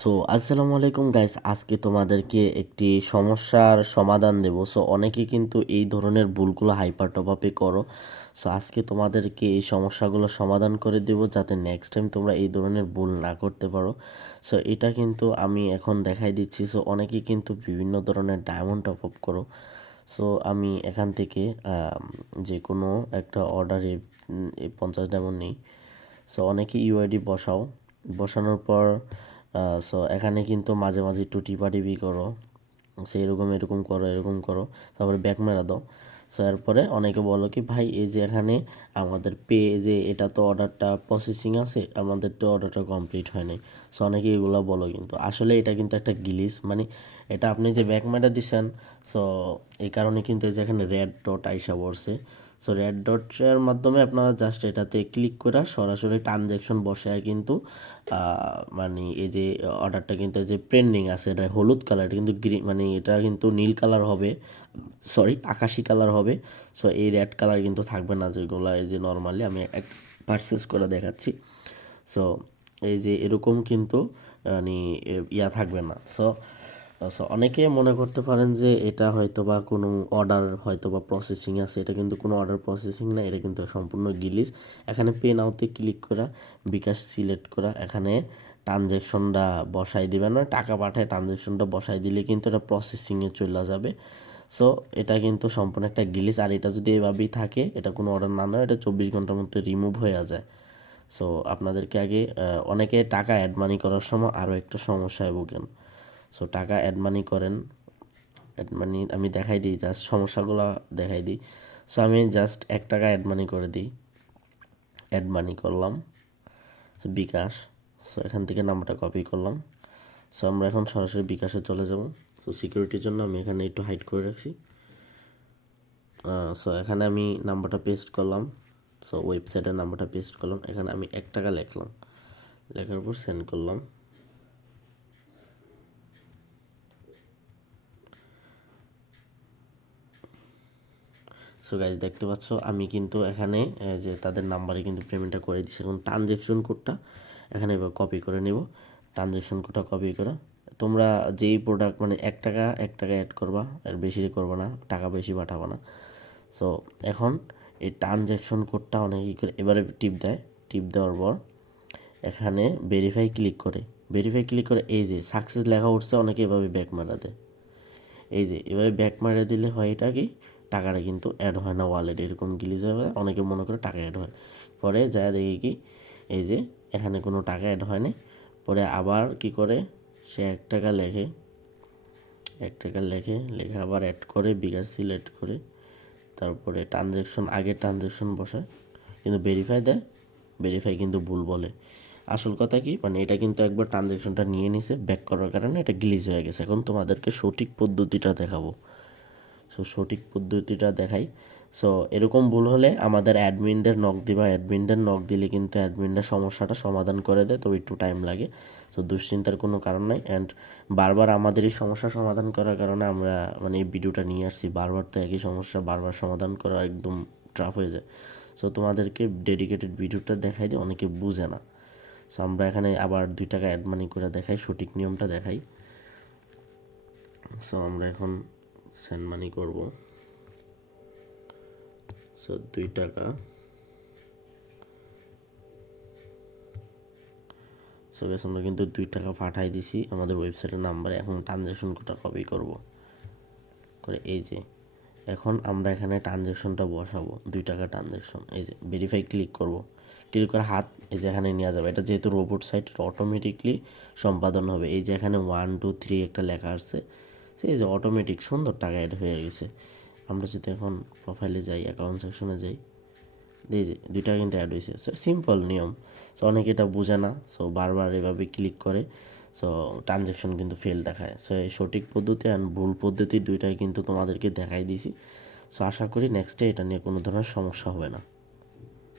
So আসসালামু আলাইকুম guys, আজকে তোমাদেরকে একটি সমস্যার সমাধান দেব। সো অনেকে কিন্তু এই ধরনের ভুলগুলো হাইপার টপ আপে করো। সো আজকে তোমাদেরকে এই সমস্যাগুলো সমাধান করে দেব যাতে নেক্সট টাইম তোমরা এই ধরনের ভুল না করতে পারো। সো এটা কিন্তু আমি এখন দেখাই দিচ্ছি। সো অনেকে কিন্তু বিভিন্ন ধরনের ডায়মন্ড টপ আপ করো। সো আমি এখান থেকে যে কোনো একটা অর্ডারে 50 ডায়মন্ড নিই। সো অনেকে ইউআইডি বসাও, বসানোর পর সো এখানে কিন্তু মাঝে মাঝে একটু টিপাটিপি করো, সে এরকম এরকম করো এরকম করো, তারপরে ব্যাক মেরা দাও। সো এরপরে অনেকে বলো কি ভাই এই যে এখানে আমাদের পে যে এটা তো অর্ডারটা প্রসেসিং আছে, আমাদের তো অর্ডারটা কমপ্লিট হয় নাই। সো অনেকে এগুলো বলো, কিন্তু আসলে এটা কিন্তু একটা গিলিস, মানে এটা আপনি যে ব্যাক মেরা দিচ্ছেন, সো এই কারণে কিন্তু এই যে এখানে রেড ডট আইসা পড়ছে। সো রেড ডটের মাধ্যমে আপনারা জাস্ট এটাতে ক্লিক করে সরাসরি ট্রানজ্যাকশন বসায় কিন্তু মানে এই যে অর্ডারটা কিন্তু এই যে পেন্ডিং আছে, এটা হলুদ কালার, এটা কিন্তু গ্রিন, মানে এটা কিন্তু নীল কালার হবে, সরি আকাশি কালার হবে। সো এই রেড কালার কিন্তু থাকবে না, যেগুলো এই যে নর্মালি আমি এক পারচেস করে দেখাচ্ছি। সো এই যে এরকম কিন্তু মানে ইয়া থাকবে না। সো সো অনেকে মনে করতে পারেন যে এটা হয়তো বা কোনো অর্ডার হয়তো বা প্রসেসিং আছে, এটা কিন্তু কোনো অর্ডার প্রসেসিং না, এটা কিন্তু সম্পূর্ণ গিলিস। এখানে পে নাওতে ক্লিক করা, বিকাশ সিলেক্ট করা, এখানে ট্রানজ্যাকশনটা বসাই দিবেন, না টাকা পাঠায় ট্রানজ্যাকশনটা বসাই দিলে কিন্তু এটা প্রসেসিংয়ে চলে যাবে। সো এটা কিন্তু সম্পূর্ণ একটা গিলিস, আর এটা যদি এভাবেই থাকে, এটা কোনো অর্ডার না নয়, এটা 24 ঘন্টার মধ্যে রিমুভ হয়ে যায়। সো আপনাদেরকে আগে অনেকে টাকা অ্যাড মানি করার সময় আরও একটা সমস্যায় ভোগেন। সো টাকা অ্যাড মানি করেন, অ্যাড মানি আমি দেখাই দিই, জাস্ট সমস্যাগুলো দেখাই দিই। সো আমি জাস্ট 1 টাকা অ্যাড মানি করে দিই, অ্যাড মানি করলাম, সো বিকাশ। সো এখান থেকে নাম্বারটা কপি করলাম। সো আমরা এখন সরাসরি বিকাশে চলে যাব। সো সিকিউরিটির জন্য আমি এখানে একটু হাইড করে রাখছি। সো এখানে আমি নাম্বারটা পেস্ট করলাম, সো ওয়েবসাইটের নাম্বারটা পেস্ট করলাম, এখানে আমি 1 টাকা লিখলাম, লেখার পর সেন্ড করলাম। সো গাইজ দেখতে পাচ্ছ আমি কিন্তু এখানে যে তাদের নাম্বারে কিন্তু পেমেন্টটা করে দিচ্ছি। এখন ট্রানজ্যাকশন কোডটা এখানে এবার কপি করে নেব, ট্রানজ্যাকশন কোডটা কপি করা। তোমরা যেই প্রোডাক্ট মানে 1 টাকা 1 টাকা অ্যাড করবা, এর বেশি করবা না, টাকা বেশি পাঠাবা না। সো এখন এই ট্রানজ্যাকশন কোডটা অনেকেই করে এবারে টিপ দেয়, টিপ দেওয়ার পর এখানে ভেরিফাই ক্লিক করে, ভেরিফাই ক্লিক করে এই যে সাকসেস লেখা উঠছে, অনেকে এভাবে ব্যাক মারা দেয়। এই যে এভাবে ব্যাক মারিয়ে দিলে হয় এটা কি, টাকাটা কিন্তু অ্যাড হয় না ওয়ালেটে, এরকম গ্লিচ হয়ে অনেকে মনে করে টাকা অ্যাড হয়। পরে যা দেখি কি এই যে এখানে কোনো টাকা অ্যাড হয় না। পরে আবার কি করে সে 1 টাকা লেখে, 1 টাকা লেখে, লেখে আবার অ্যাড করে, বিকাশ সিলেক্ট করে, তারপরে ট্রানজ্যাকশন আগে ট্রানজ্যাকশন বসায়, কিন্তু ভেরিফাই দেয়, ভেরিফাই কিন্তু ভুল বলে। আসল কথা কি, মানে এটা কিন্তু একবার ট্রানজ্যাকশনটা নিয়ে নিছে, ব্যাক করার কারণে এটা গ্লিচ হয়ে গেছে। এখন তোমাদেরকে সঠিক পদ্ধতিটা দেখাবো। সো সঠিক পদ্ধতিটা দেখাই। সো এরকম ভুল হলে আমাদের অ্যাডমিনদের নক দিবা, অ্যাডমিনদের নক দিলে কিন্তু অ্যাডমিনরা সমস্যাটা সমাধান করে দেয়, তো একটু টাইম লাগে। সো দুশ্চিন্তার কোনো কারণ নাই। অ্যান্ড বারবার আমাদের এই সমস্যা সমাধান করার কারণে আমরা মানে এই ভিডিওটা নিয়ে আসছি, বারবার তো একই সমস্যা বারবার সমাধান করা একদম টাফ হয়ে যায়। সো তোমাদেরকে ডেডিকেটেড ভিডিওটা দেখাই দিই, অনেকে বুঝে না। সো আমরা এখানে আবার 2 টাকা অ্যাড মানি করে দেখাই, সঠিক নিয়মটা দেখাই। সো আমরা এখন সেন্ড মানি করব। সো 2 টাকা, সো গ্যাস আমরা কিন্তু 2 টাকা পাঠাই দিছি আমাদের ওয়েবসাইটের নাম্বারে। এখন ট্রানজ্যাকশন কোডটা কপি করব করে এই যে এখন আমরা এখানে ট্রানজ্যাকশনটা বসাবো, 2 টাকা ট্রানজ্যাকশন, এই যে ভেরিফাই ক্লিক করব, ক্লিক করে হাত এই যে এখানে নেওয়া যাবে। এটা যেহেতু রোবট সাইট, এটা অটোমেটিকলি সম্পাদন হবে। এই যে এখানে 1 2 3 একটা লেখা আসছে, সেই যে অটোমেটিক সুন্দর টাকা অ্যাড হয়ে গেছে। আমরা যদি এখন প্রোফাইলে যাই, অ্যাকাউন্ট সেকশনে যাই, এই যে 2 টাকা কিন্তু অ্যাড হয়েছে। সো সিম্পল নিয়ম। সো অনেকে এটা বোঝে না, সো বারবার এভাবে ক্লিক করে, সো ট্রানজ্যাকশন কিন্তু ফেল দেখায়। সো এই সঠিক পদ্ধতি অ্যান্ড ভুল পদ্ধতি দুইটাই কিন্তু তোমাদেরকে দেখাই দিয়েছি। সো আশা করি নেক্সটে এটা নিয়ে কোনো ধরনের সমস্যা হবে না।